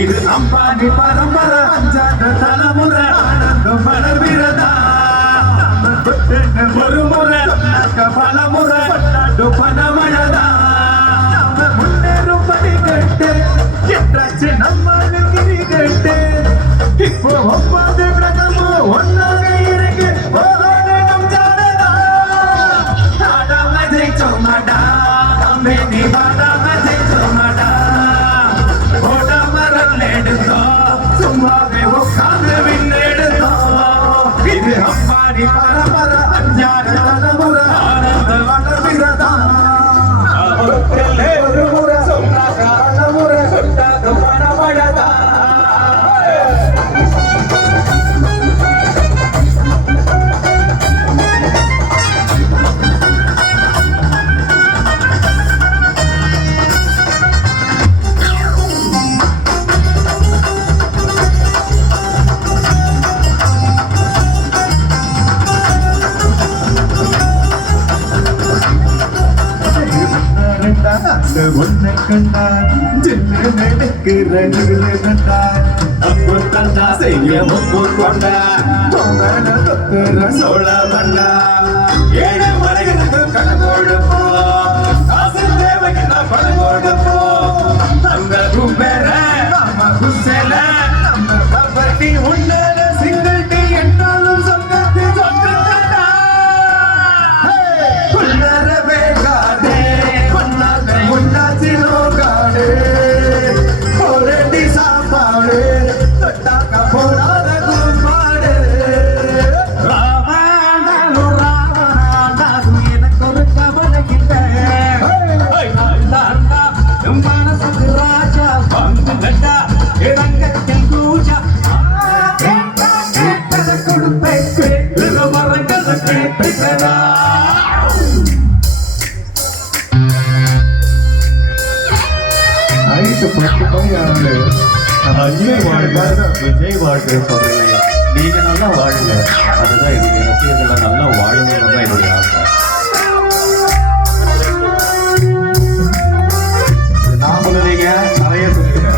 இது அம்பானி பரம்பரை அஞ்சாத தலைமுறை ஆனந்தம் வளர்கிறதா ஒரு முறை பல முறை பணமழதா முன்னேறும் படி கேட்டு என்றாச்சு நம்மளு கிரி கேட்டு இப்போ ஒன்பது கிரகமும் ஒன்னாக இருக்கு நம் ஜானதா ஆடாம ஜெயிச்சோமாடா அம்பே நீ பாடாம ஜெயிச்சோமாடா சும்மாவே உட்கார்ந்து விண்ணெடுத்தோம் இது அம்பாடி பரம்பர அஞ்சாறு தலைமுறை ஆனந்த வளர்கிறதா ஒரு முறை சொன்னாக பலமுறை சொன்னாக பணமழதா ஒன்னை கண்டார் ஜில்லு நெடுக்கிற நிகழ் கண்டார் அப்போ தந்தா செய்ய முப்பு கொண்டா பொங்கல தொத்துற சோழ வண்டா ஏழு மலைகளுக்கு கடன் கொடுப்போம் காசு தேவைக்கு நான் பணம் கொடுப்போம் அந்த கும்பேர நாம குசேல நம்ம கபடி உன்னர சிங்கிள் டீ என்றாலும் சொந்தத்து சொந்தத்தா உன்னர வேகாதே உன்னாச்சிரோகாடு ஒரேடி சாப்பாடு தொட்டாக்க போடாத கும்பாடு ராவணாலும் ராவணாலும் எனக்கு ஒரு கவலை இல்லை மனசுக்கு ராஜா வந்து நட்டா இடங்கத்தில் பூஜா கேட்டதை கொடுப்பேன் மரங்களை கேட்டுக்கிறா விஜய் வாழ்க்கை சொல்றீங்க நீங்க நல்லா வாழுங்க அதுதான் என்னுடைய ரசிகர்கள் நல்லா வாழுங்கிறது தான் என்னுடைய ஆசை நான் சொல்லலீங்க நிறைய சொல்லுங்க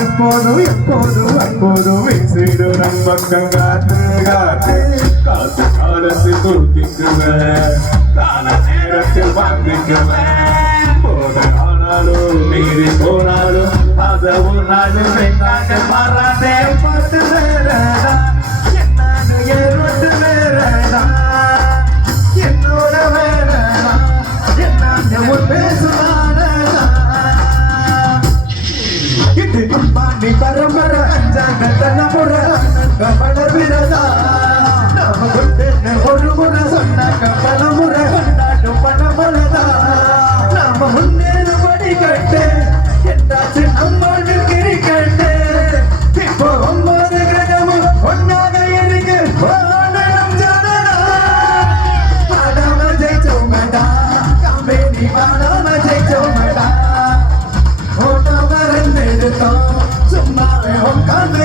எப்போதும் எப்போதும் அப்போதும் வீசிடு நம் பக்கம் காத்து காத்து காத்து காலத்து தூக்கிக்குவேன் கால நேரத்தில் வாங்கிக்குவேன் போத ஆனாலும் மீறி போனாலும் அதை ஒரு நாள் மாறாதே பார்த்து வேறடா என்னன்னு ஏற்பட்டு வேறடா என்னோட வேறடா என்ன பேசுவானடா இது அம்பானி பரம்பரை அஞ்சாங்க தலைமுறை வளர்கிறதா நாம ஒரு முறை சொன்னாக்க பலமுறை கொண்டாடும் பணமழதா நாம முன்னேறுபடி கட்டு என்றாச்சு நம்மளு கிரி கட்டு இப்போ ஒன்பது கிரகமும் ஒன்னாக இருக்கு நம் ஜானதா ஆடாம ஜெயிச்சோமடா கம்பெனி ஆடாம ஜெயிச்சோமடா ஓட்டாம ரெண்டு சும்மாவே உட்கார்ந்து